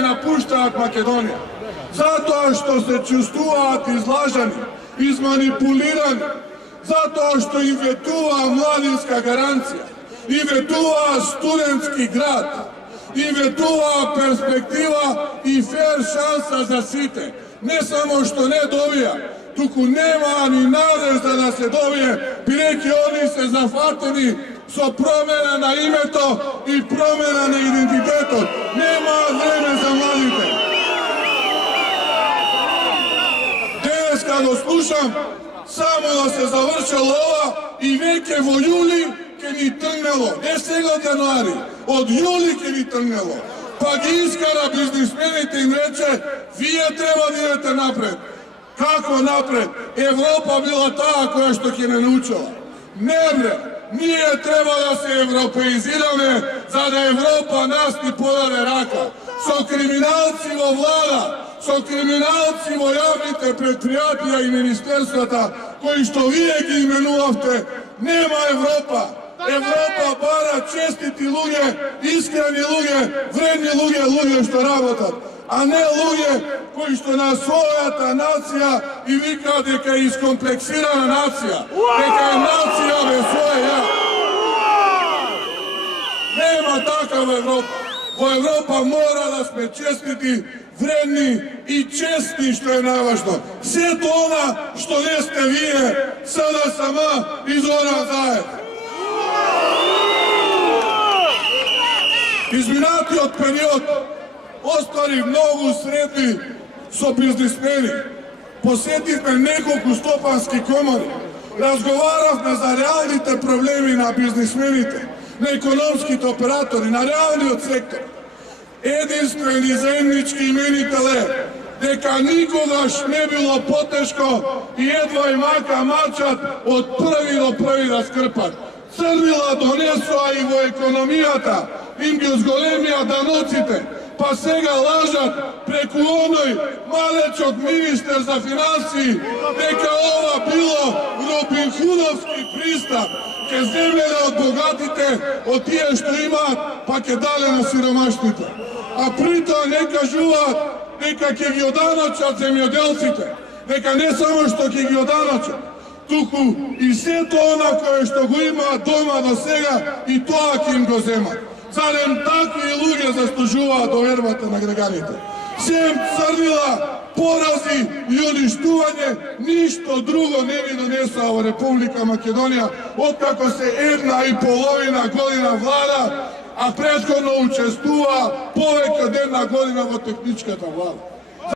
време напуштаат Македонија. Затоа што се чувствуваат излажани, изманипулирани, затоа што им ветуваа младинска гаранција, им ветуваа студентски град, им ветуваа перспектива и фер шанса за сите. Не само што не добија, туку нема ни надежда да се добие, бидејќи они се зафатени со промена на името и промена на идентитетот. Нема време за младите. Денеска го слушам, само да се завршило ова и веќе во јули ќе ни тргнело. Не сега од јануари, од јули ќе ни тргнело. Па ги искара бизнисмените им рече, вие треба да идете напред. Како напред? Европа била таа која што ќе не научила. Не бре, ние треба да се европеизираме, за да Европа нас ни подаде рака. Со криминалци во влада, со криминалци во јавните предпријатија и министерствата, кои што вие ги именувавте, нема Европа. Европа бара честити луѓе, искрени луѓе, вредни луѓе, луѓе што работат, а не луѓе кои што на својата нација и викаат дека е искомплексирана нација, дека е нација без своја ја. Нема такава Европа. Во Европа мора да сме честити, вредни и честни, што е најважно. Сето она што не сте вие, сада сама и Зоран Заев. Изминатиот период оствари многу средби со бизнисмени. Посетивме неколку стопански комори. Разговаравме за реалните проблеми на бизнисмените, на економските оператори, на реалниот сектор. Единствен и заеднички именител е дека никогаш не било потешко и едва и мака мачат од први до први да скрпат. Црнила донесоа и во економијата, им ги зголемија даноците, па сега лажат преку оној малечок министер за финансии дека ова било робинхудовски пристап, ке землеле од богатите, од тие што имаат, па ке дале на сиромашните. А притоа не кажуваат дека ќе ги оданочат земјоделците, дека не само што ќе ги оданочат, туку и сето она кое што го имаат дома до сега и тоа ќе им го земат. Зарем такви луѓе заслужуваат довербата на граѓаните. Сем црнила, порази и уништување, ништо друго не ви донесоа во Република Македонија, откако се 1,5 година влада, а претходно учествува повеќе од 1 година во техничката влада.